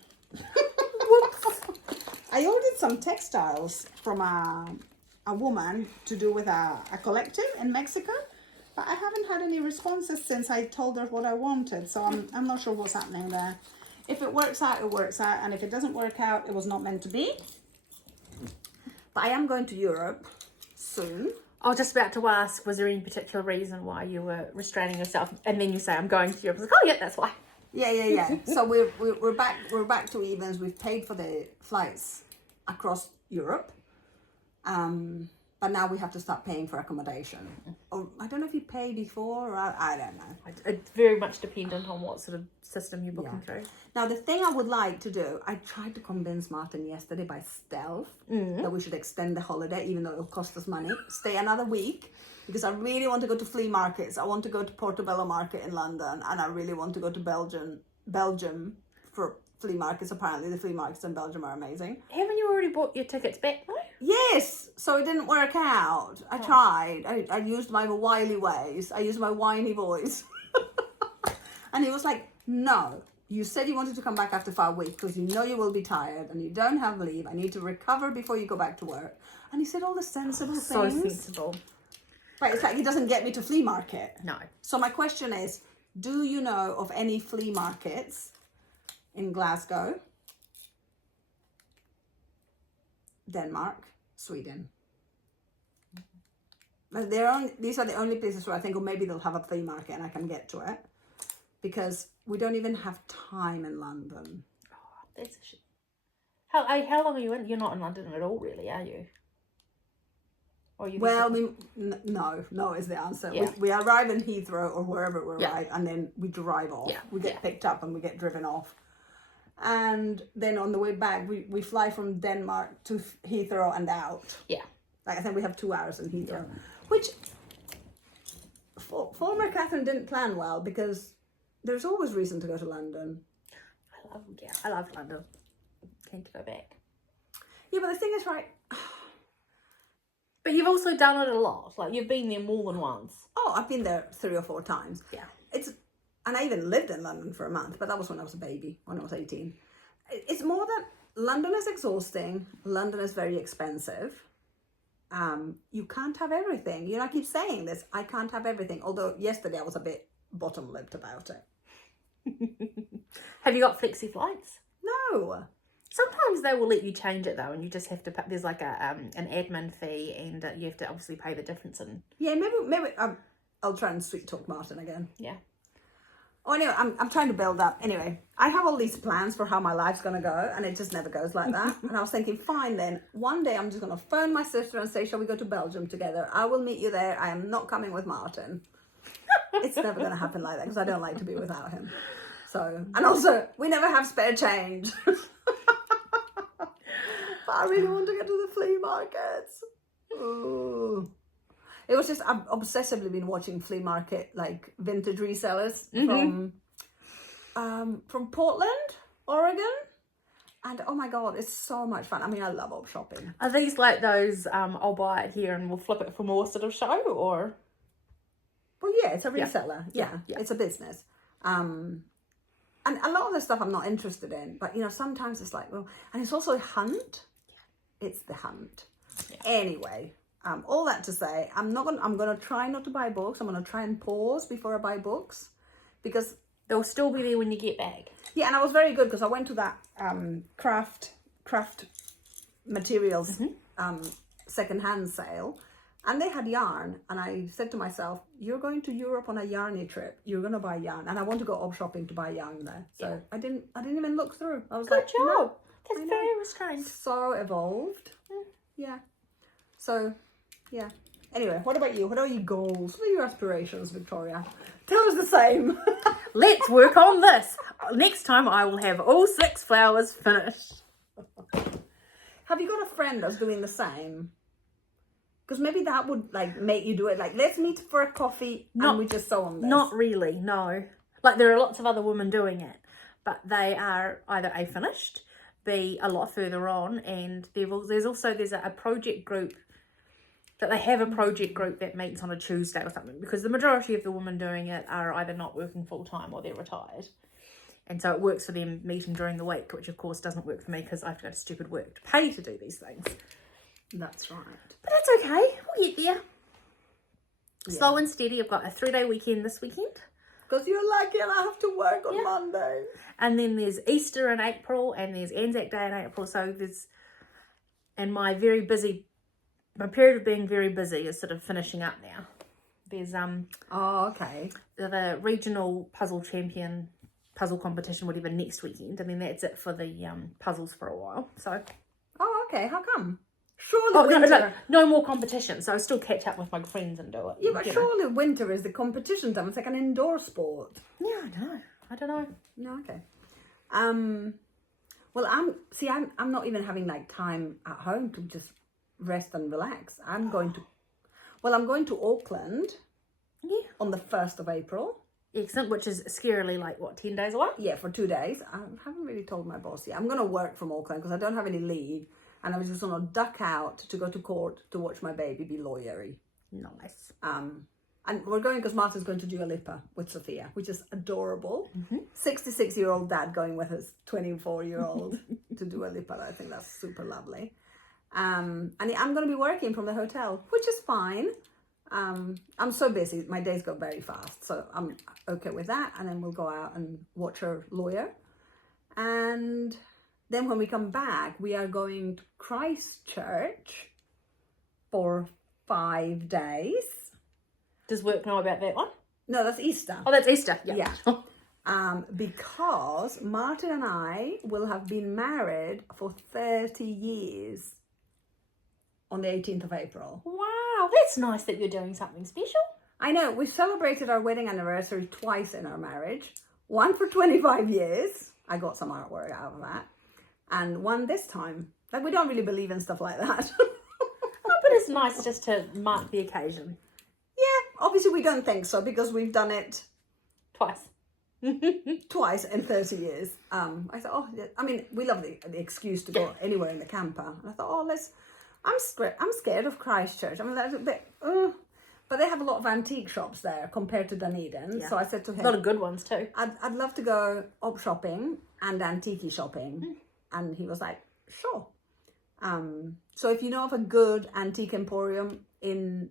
I ordered some textiles from a woman to do with a collective in Mexico, but I haven't had any responses since I told her what I wanted, so I'm not sure what's happening there. If it works out, it works out, and if it doesn't work out, it was not meant to be. But I am going to Europe soon. I was just about to ask, was there any particular reason why you were restraining yourself? And then you say, I'm going to Europe. I was like, oh, yeah, that's why. Yeah. So we're back to evens. We've paid for the flights across Europe, but now we have to start paying for accommodation. Or I don't know if you pay before, or I don't know. It's very much dependent on what sort of system you're booking through. Now the thing I would like to do, I tried to convince Martin yesterday by stealth that we should extend the holiday, even though it'll cost us money. Stay another week. Because I really want to go to flea markets. I want to go to Portobello Market in London, and I really want to go to Belgium for flea markets. Apparently, the flea markets in Belgium are amazing. Haven't you already bought your tickets back though? Yes, so it didn't work out. I tried. I used my wily ways. I used my whiny voice. And he was like, no, you said you wanted to come back after 5 weeks because you know you will be tired and you don't have leave. I need to recover before you go back to work. And he said all the sensible So things. sensible. But it's like he doesn't get me to flea market. No. So my question is, do you know of any flea markets in Glasgow, Denmark, Sweden? These are the only places where I think, oh, maybe they'll have a flea market and I can get to it. Because we don't even have time in London. Oh, that's a shit. How long are you in? You're not in London at all, really, are you? Or you? Well, no is the answer. Yeah. We arrive in Heathrow or wherever we Yeah. arrive, and then we drive off. Yeah. We get picked up and we get driven off. And then on the way back, we fly from Denmark to Heathrow and out. Yeah. Like I think we have 2 hours in Heathrow, which former Catherine didn't plan well because there's always reason to go to London. I love London. Keen to go back. Yeah, but the thing is, right. But you've also done it a lot. Like you've been there more than once. Oh, I've been there 3 or 4 times. Yeah. And I even lived in London for a month, but that was when I was a baby, when I was 18. It's more that London is exhausting. London is very expensive. You can't have everything. You know, I keep saying this. I can't have everything. Although yesterday I was a bit bottom-lipped about it. Have you got flexi flights? No. Sometimes they will let you change it though, and you just have to pay. There's like an admin fee, and you have to obviously pay the difference. And Yeah, maybe I'll try and sweet talk Martin again. yeah. Oh, anyway, I'm trying to build up. Anyway, I have all these plans for how my life's going to go, and it just never goes like that. And I was thinking, fine then, one day I'm just going to phone my sister and say, shall we go to Belgium together? I will meet you there. I am not coming with Martin. It's never going to happen like that because I don't like to be without him. So, and also, we never have spare change. But I really want to get to the flea markets. Ooh. It was just, I've obsessively been watching flea market, like vintage resellers from Portland, Oregon. And oh my God, it's so much fun. I mean, I love op shopping. Are these like those, I'll buy it here and we'll flip it for more sort of show, or? Well, yeah, it's a reseller. Yeah. It's a business. And a lot of the stuff I'm not interested in, but you know, sometimes it's like, well, and it's also a hunt. Yeah. It's the hunt. Yeah. Anyway. All that to say, I'm gonna try not to buy books. I'm gonna try and pause before I buy books because they'll still be there when you get back. Yeah, and I was very good because I went to that craft materials secondhand sale, and they had yarn. And I said to myself, "You're going to Europe on a yarny trip. You're gonna buy yarn, and I want to go op shopping to buy yarn there." So I didn't even look through. I was Good like, job. No, That's very restrained. So evolved. Yeah. So. Yeah. Anyway, what about you? What are your goals? What are your aspirations, Victoria? Tell us the same. Let's work on this. Next time I will have all 6 flowers finished. Have you got a friend that's doing the same? Because maybe that would like make you do it. Like, let's meet for a coffee and we just sew on this. Not really, no. Like there are lots of other women doing it, but they are either A, finished, B, a lot further on, and there's a project group. That they have a project group that meets on a Tuesday or something, because the majority of the women doing it are either not working full time or they're retired. And so it works for them meeting during the week, which of course doesn't work for me because I have to go to stupid work to pay to do these things. That's right. But that's okay. We'll get there. Yeah. Slow and steady. I've got a 3-day weekend this weekend. Because you're lucky and I have to work on Monday. And then there's Easter in April and there's Anzac Day in April. So and my period of being very busy is sort of finishing up now. There's the regional puzzle competition, whatever, next weekend, and then that's it for the puzzles for a while. So. Oh, okay. How come? Surely no more competition. So I still catch up with my friends and do it. Yeah, but surely winter is the competition time. It's like an indoor sport. Yeah, I don't know. No, okay. Well, I'm not even having like time at home to just rest and relax. I'm going to Auckland on the 1st of April. Excellent, which is scarily like, what, 10 days away? Yeah, for 2 days. I haven't really told my boss yet. I'm going to work from Auckland because I don't have any leave. And I was just going to duck out to go to court to watch my baby be lawyery. Nice. And we're going because Martin's going to do a Lipa with Sophia, which is adorable. 66-year-old dad going with his 24-year-old to do a Lipa. I think that's super lovely. And I'm going to be working from the hotel, which is fine. I'm so busy. My days go very fast. So I'm okay with that. And then we'll go out and watch her lawyer. And then when we come back, we are going to Christchurch for 5 days. Does work know about that one? No, that's Easter. Oh, that's Easter. Yeah. Because Martin and I will have been married for 30 years on the 18th of April. Wow, that's nice that you're doing something special. I know. We've celebrated our wedding anniversary twice in our marriage. One for 25 years. I got some artwork out of that. And one this time. Like, we don't really believe in stuff like that. Oh, but it's nice just to mark the occasion. Yeah, obviously we don't think so because we've done it Twice. twice in 30 years. I thought, oh, yeah. I mean, we love the excuse to go anywhere in the camper. And I thought, oh, I'm scared of Christchurch. I mean, that's a bit, but they have a lot of antique shops there compared to Dunedin. Yeah. So I said to him, a lot of good ones too. I'd love to go op shopping and antique shopping. And he was like, sure. So if you know of a good antique emporium in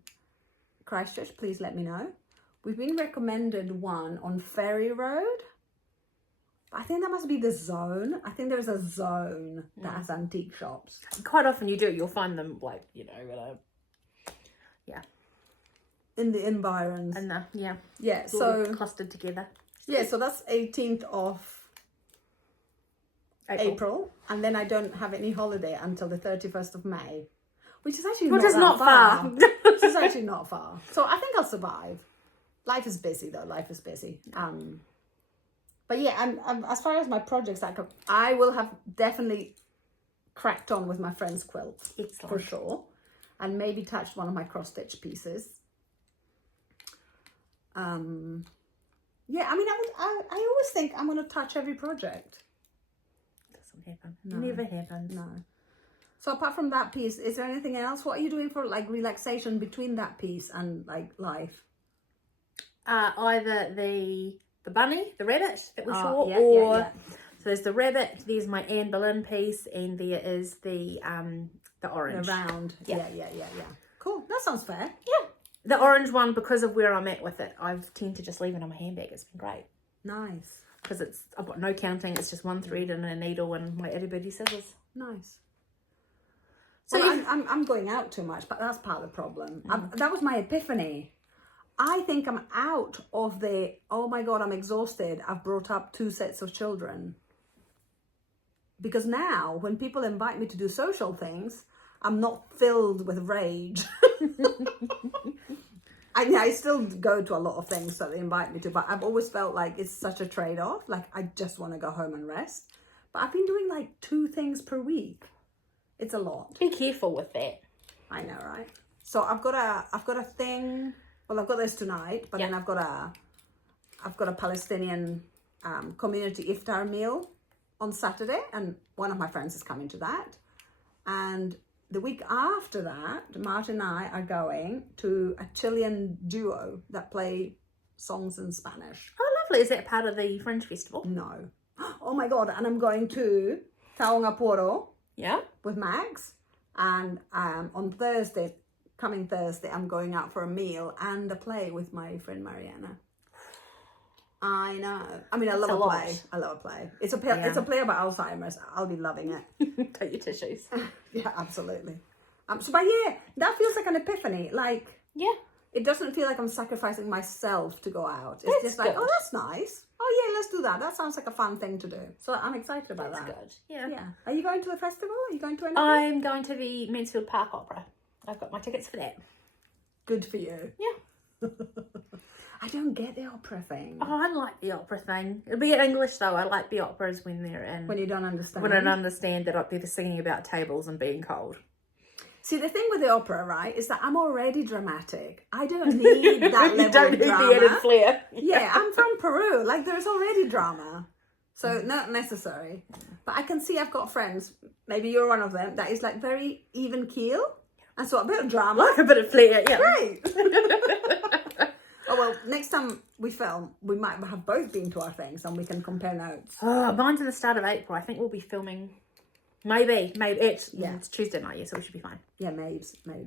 Christchurch, please let me know. We've been recommended one on Ferry Road. I think that must be the zone. I think there's a zone that has antique shops. Quite often you do. You'll find them like, you know, in the environs. And yeah, so clustered together. Yeah, so that's 18th of April. And then I don't have any holiday until the 31st of May. Which is actually not far. Which is actually not far. So I think I'll survive. Life is busy though. Life is busy. But yeah, I'm as far as my projects that I will have definitely cracked on with my friend's quilt. Excellent. For sure. And maybe touched one of my cross stitch pieces. Yeah, I mean, I always think I'm going to touch every project. Doesn't happen. No. Never happens. No. So apart from that piece, is there anything else? What are you doing for like relaxation between that piece and like life? Either the bunny, the rabbit that we saw, or so there's the rabbit, there's my Anne Boleyn piece, and there is the orange. The round. Yeah. Cool. That sounds fair. Yeah. The orange one, because of where I'm at with it, I tend to just leave it in my handbag. It's been great. Nice. Because I've got no counting. It's just one thread and a needle and my itty bitty scissors. Nice. So well, I'm going out too much, but that's part of the problem. That was my epiphany. I think I'm out of the, oh my God, I'm exhausted. I've brought up 2 sets of children. Because now when people invite me to do social things, I'm not filled with rage. I still go to a lot of things that they invite me to, but I've always felt like it's such a trade-off. Like I just want to go home and rest. But I've been doing like 2 things per week. It's a lot. Be careful with that. I know, right? So I've got a thing. Well, I've got this tonight, but then I've got a Palestinian community iftar meal on Saturday, and one of my friends is coming to that. And the week after that, Martin and I are going to a Chilean duo that play songs in Spanish. Oh, lovely. Is that part of the Fringe Festival? No. Oh my God. And I'm going to Taongaporo. Yeah. With Max. And on Thursday, coming Thursday, I'm going out for a meal and a play with my friend Mariana. I know. I mean, I love a play. I love a play. It's a play about Alzheimer's. I'll be loving it. Take your tissues. Yeah, absolutely. But yeah, that feels like an epiphany. Like, yeah, it doesn't feel like I'm sacrificing myself to go out. It's just like, oh, that's nice. Oh yeah, let's do that. That sounds like a fun thing to do. So I'm excited about that. That's good. Yeah. Yeah. Are you going to the festival? Are you going to anything? I'm going to the Mansfield Park Opera. I've got my tickets for that. Good for you. Yeah. I don't get the opera thing. Oh, I like the opera thing. It'll be in English though. I like the operas when they're in. When you don't understand. When I don't understand that they're singing about tables and being cold. See, the thing with the opera, right, is that I'm already dramatic. I don't need that level You don't of need drama. the added flair. Yeah, I'm from Peru. Like, there's already drama. So, not necessary. But I can see I've got friends, maybe you're one of them, that is, like, very even keel. And so a bit of drama. Like a bit of flair, yeah. Great. Oh, well, next time we film, we might have both been to our things and we can compare notes. Oh, mine's at the start of April. I think we'll be filming. Maybe. It's Tuesday night, yeah, so we should be fine. Yeah, maybe.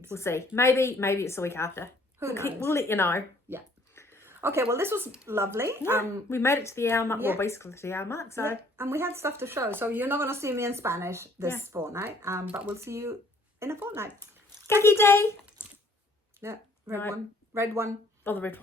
We'll see. Maybe it's the week after. Who knows? We'll let you know. Yeah. Okay, well, this was lovely. Yeah, we made it to the hour mark. yeah. Well, basically to the hour mark. So Yeah, and we had stuff to show. So you're not going to see me in Spanish this fortnight, but we'll see you in a fortnight. Kaki day. Yeah, red Right. one. Red one. Oh, the red one.